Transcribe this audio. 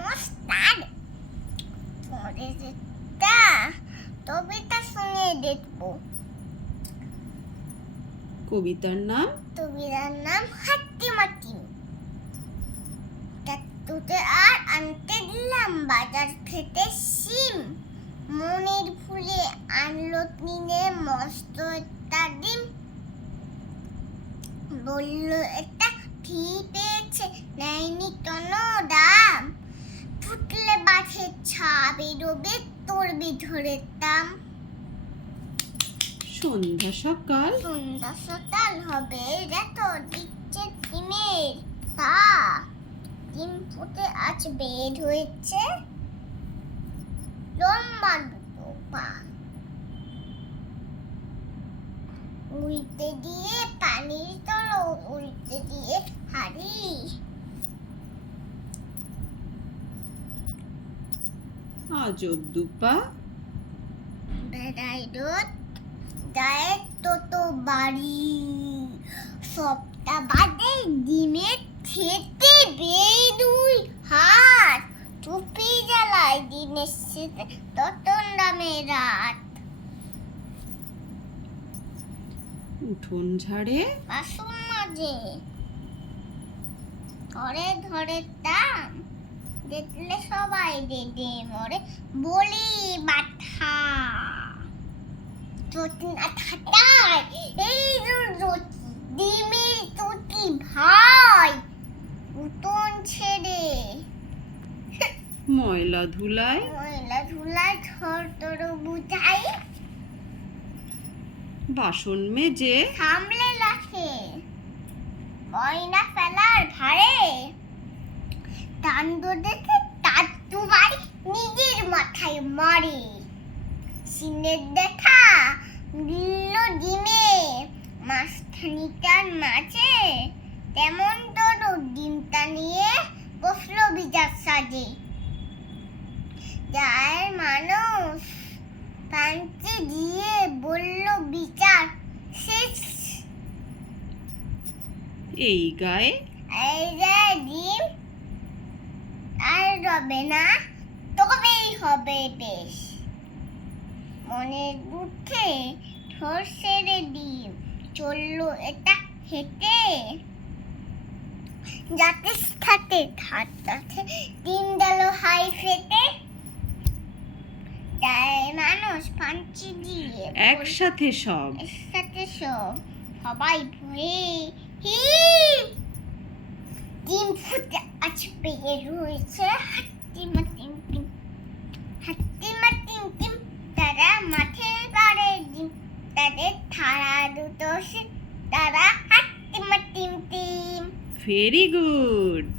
নমস্কার। পরের একটা কবিতা শুনিয়ে দেখবো। কবিতার নাম হাট্টিমাটি। তুতে আর আনতে দিলাম বাজার থেকে শিম, মনের ফুলে আনলো কিনে মস্ত একটা ডিম। বললো একটা ফি পেয়েছে, নেয়নি কোনো দাম, ফুটলে বাঘে ছা বেরোবে তোর বিধরের দাম। সন্ধ্যা সকাল হবে যত দিচ্ছে ডিমের তা, ডিম ফুটে আজ বের হয়েছে লম্বা দুটো পা। উল্টে দিয়ে পানির তলো, উল্টে দিয়ে হাড়ি, আজব দুপা বেড়াই রোদ গায়ে তত বাড়ি। সপ্তাহ বাদে ডিমের খেতে বেরুই হাত, টুপি জ্বালায় দিনের শেষে তত নামে রাত। উঠোন ঝাড়ে বাসন মাঝে ধরে ধরে দাম, দেখলে সবাই রেগে মরে বলি বাঠা। চটিনা ঠাটায় এই ডিমের চটি ভাই, উঠোন ছেড়ে ময়লা ধুলায় ঝড় তোর বুঝাই, বাসন মেজে সামলে রাখে ময়না ফেলার ভারে। কাণ্ড দেখে তার দুবারি নিজের মাথায় মারে। সিনের দেখা দিল ডিমে মাঝখানিটার মাঝে, তেমন তোর ডিমটা নিয়ে বসলো বিচার সাজে। যার মানুষ পাঞ্চে দিয়ে বলল বিচার শেষ। এই গায়ে এই যে ডিম আর রবে না, তবেই হবে বেশ। মনের দুঃখে ঠোর সেরে ডিম চললো এটা হেঁটে, যাতে খাতে ধারটাতে ডিম গেল হাই ফেটে। তাই মানুষ পাঞ্চি দিয়ে একসাথে সব সবাই ভয়ে ডিম ফুটে আজ বের হয়েছে হাট্টিমাটিম টিম, হাট্টিমাটিম টিম। তারা মাঠের পাড়ে ডিম, তাদের থালা দুটো তারা হাট্টিমাটিম টিম। Very good.